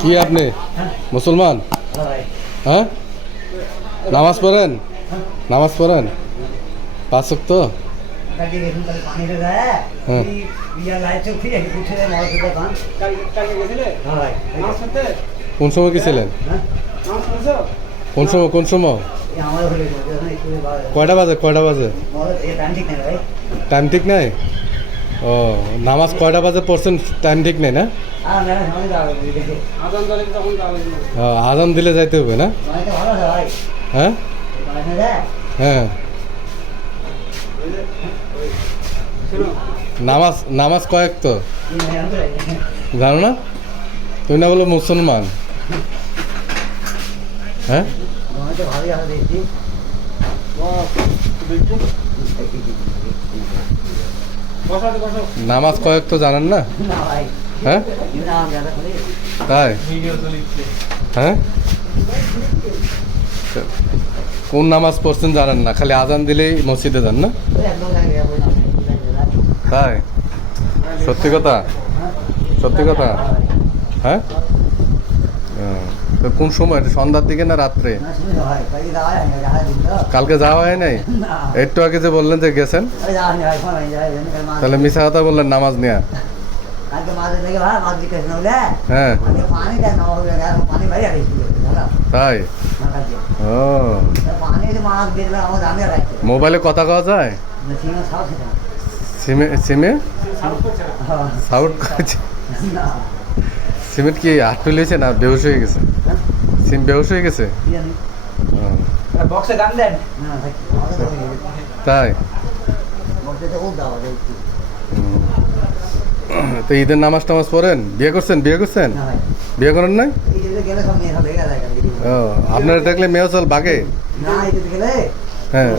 কি আপনি মুসলমান? হ্যাঁ, নামাজ পড়েন? নামাজ পড়েন? 5 ওয়াক্ত? কোন সময় গেছিলেন? কোন সময়? কয়টা বাজে? টাইম ঠিক নাই? ও, নামাজ কয়টা বাজে পড়ছেন টাইম ঠিক নেই না? আজান দিলে যাইতে হবে না? হ্যাঁ হ্যাঁ। নামাজ কয়েক তো জানো না? তুমি না বলো মুসলমান? হ্যাঁ, নামাজ কয়েক তো জানেন না? হ্যাঁ তাই? হ্যাঁ, কোন নামাজ পড়ছেন জানেন না, খালি আজান দিলেই মসজিদে যান না? তাই? সত্যি কথা? হ্যাঁ, তো কোন সময়, সন্ধ্যার দিকে না রাত্রে? কালকে যাওয়া হয় নাই? একটু আগে যে বললেন যে গেছেন, তাহলে মিশা কথা বললেন নামাজ নিয়ে। হ্যাঁ তাই? ও, মোবাইলে কথা কওয়া যায়? সিমে সাউট করেছে? সিমেন্ট কি হাত তুলেছে না বেহুশ হয়ে গেছে? সিম বেহুশ হয়ে গেছে? তাই? তো ঈদের নামাজ টামাজ পড়েন? বিয়ে করছেন? বিয়ে করেন নাই? ও, আপনারা দেখলে মেয়ে চল বাগে? হ্যাঁ,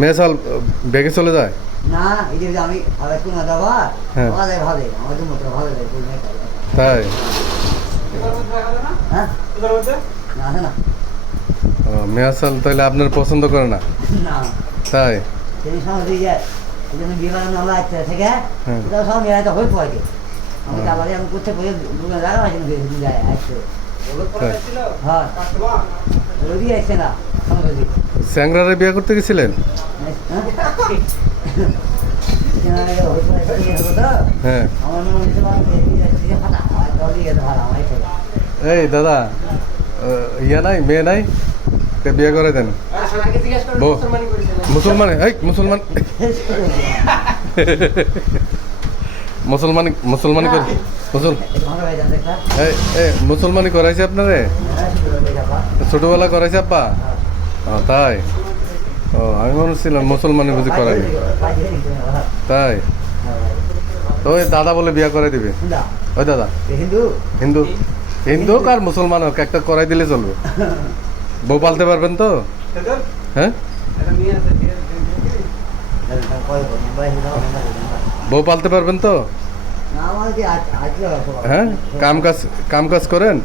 মেয়ে চল বেগে চলে যায়? তাই? ও, মেয়ে চল তাহলে আপনার পছন্দ করে না? তাই? স্যাংরারে বিয়ে করতে গেছিলেন? হ্যাঁ। এই দাদা, ইয়া নাই, মেয়ে নাই, বিয়ে করে দেন। মুসলমান মুসলমানি করাইছে আপনারে? ছোটবেলা করাইছে আব্বা? ও তাই? ও, আমি মনে ছিলাম মুসলমানি বুঝি করাইনি। তাই? তো ওই দাদা বলে বিয়ে করাই দিবে? ওই দাদা হিন্দু হোক আর মুসলমান হোক, একটা করাই দিলে চলবে। বউ পালতে পারবেন তো? হ্যাঁ, বউ পালতে পারবেন তো? হ্যাঁ, কাম কাজ করেন?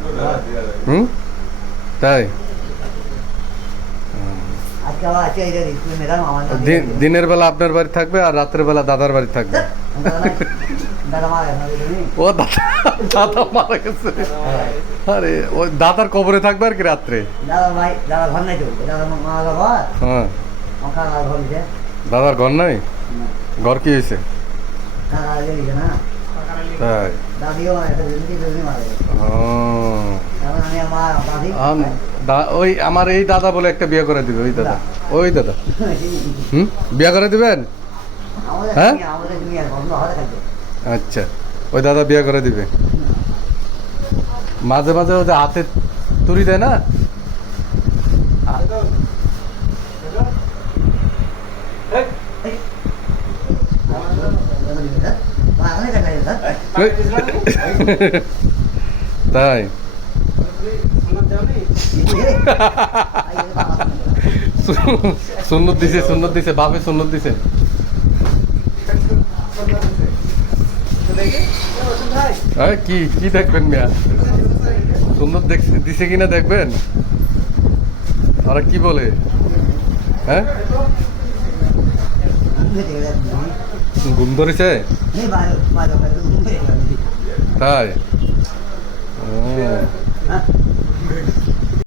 তাই? দিনের বেলা আপনার বাড়ি থাকবে আর রাত্রের বেলা দাদার বাড়ি থাকবে? ও দাদা মারা গেছে? আরে ওই দাদার কবরে থাকবে আর কি রাত্রে? হ্যাঁ, দাদার ঘর নাই? ঘর কি হয়েছে? তাই? ওই আমার এই দাদা বলে একটা বিয়ে করে দিবে। ওই দাদা বিয়ে করে দিবেন? হ্যাঁ, আচ্ছা, ওই দাদা বিয়ে করে দিবে। মাঝে মাঝে ওদের হাতে তুড়ি দেয় না? তাই? সুন্নত দিছে বাপে সুন্নত দিছে। কি কি দেখবেন মিয়া? সুন্নত দিছে কিনা দেখবেন? ওরা কি বলে? হ্যাঁ, ঘুম ধরেছে? তাই